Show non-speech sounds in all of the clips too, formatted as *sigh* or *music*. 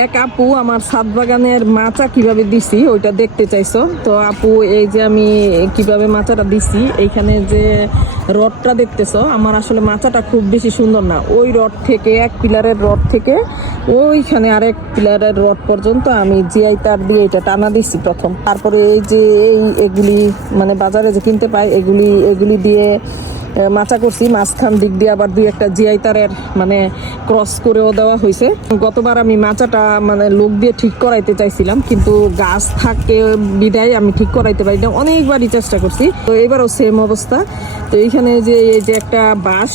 এক আপু আমার ছাদ বাগানের মাচা কীভাবে দিছি, ওইটা দেখতে চাইছো? তো আপু, এই যে আমি কীভাবে মাচাটা দিছি, এইখানে যে রডটা দেখতেছো, আমার আসলে মাচাটা খুব বেশি সুন্দর না। ওই রড থেকে, এক পিলারের রড থেকে, ওইখানে আরেক পিলারের রড পর্যন্ত আমি জিআই তার দিয়ে এটা টানা দিছি প্রথম। তারপরে এই যে এই এগুলি মানে বাজারে যে কিনতে পাই, এগুলি এগুলি দিয়ে মাচা করছি, মাঝখান দিক দিয়ে আবার দুই একটা জিআই তারের মানে ক্রস করেও দেওয়া হয়েছে। গতবার আমি মাচাটা মানে লোক দিয়ে ঠিক করাইতে চাইছিলাম, কিন্তু গাছ থাকে, বিদায়, আমি ঠিক করাইতে পারি না অনেকবারই চেষ্টা করছি, তো এবারও সেম অবস্থা। তো এইখানে যে, এই যে একটা বাঁশ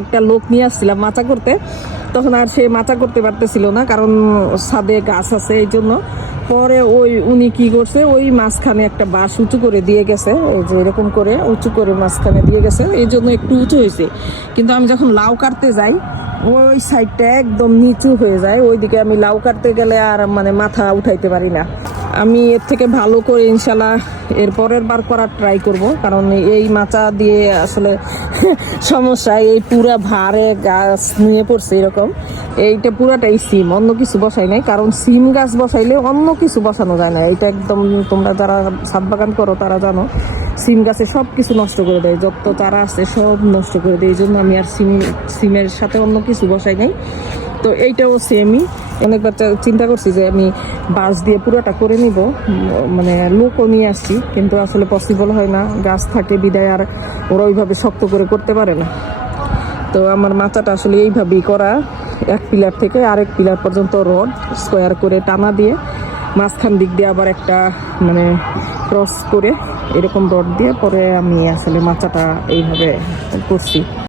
একটা লোক নিয়ে আসছিলাম মাচা করতে। তখন আর সে মাচা করতে পারতেছিল না, কারণ ছাদে গাছ আছে এই জন্য পরে ওই উনি কি করছে, ওই মাঝখানে একটা বাঁশ উঁচু করে দিয়ে গেছে, এই যে এরকম করে উঁচু করে মাঝখানে দিয়ে গেছে, এই জন্য একটু উঁচু হয়েছে। কিন্তু আমি যখন লাউ কাটতে যাই, ওই সাইডটা একদম নিচু হয়ে যায়, ওইদিকে আমি লাউ কাটতে গেলে আর মানে মাথা উঠাইতে পারি না। আমি এর থেকে ভালো করে ইনশাল্লাহ এর পরের বার করার ট্রাই করব। কারণ এই মাচা দিয়ে আসলে *laughs* সমস্যা, এই পুরা ভারে গাছ নিয়ে পড়ছে এরকম। এইটা পুরাটাই সিম, অন্য কিছু বসাই নাই। কারণ সিম গাছ বসাইলে অন্য কিছু বসানো যায় না। এটা একদম তোমরা যারা ছাদ বাগান করো, তারা জানো, সিম গাছে সব কিছু নষ্ট করে দেয়। যত তারা আছে সব নষ্ট করে দেয়। এই জন্য আমি আর সিম, সিমের সাথে অন্য কিছু বসাই নাই। তো এইটাও সেমই অনেকবার চিন্তা করছি যে আমি বাঁশ দিয়ে পুরোটা করে নিব। মানে লোকও নিয়ে আসছি, কিন্তু আসলে পসিবল হয় না। গাছ থাকে, বিদায় আর ওরা ওইভাবে শক্ত করে করতে পারে না। তো আমার মাচাটা আসলে এইভাবেই করা, এক পিলার থেকে আরেক পিলার পর্যন্ত রড স্কোয়ার করে টানা দিয়ে, মাঝখান দিক দিয়ে আবার একটা মানে ক্রস করে এরকম রড দিয়ে পরে আমি আসলে মাচাটা এইভাবে করছি।